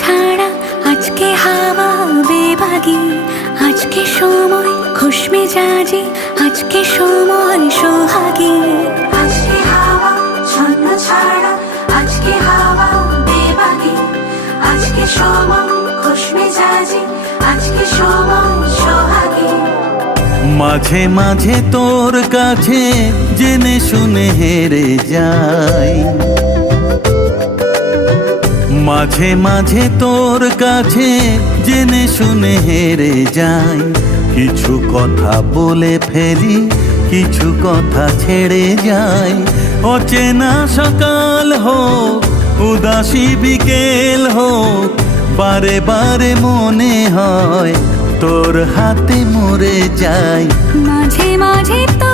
ছাড়া আজকে হাওয়া বেবাগি, আজকে সময় খুশ মেজাজি, আজকে সময় সোহাগী। আজকে হাওয়া ছন্ন ছাড়া, আজকে হাওয়া বেবাগি, আজকে সময় খুশ মেজাজি, আজকে সময় সোহাগী। মাঝে মাঝে তোর কাছে জেনে শুনে হেরে যাই, মাঝে মাঝে তোর কাছে জেনে শুনে হেরে যাই। কিছু কথা বলে ফেলি, কিছু কথা ছেড়ে যাই। অচেনা সকাল হোক, উদাসী বিকেল হোক, বারে বারে মনে হয় তোর হাতে মরে যাই। মাঝে মাঝে তো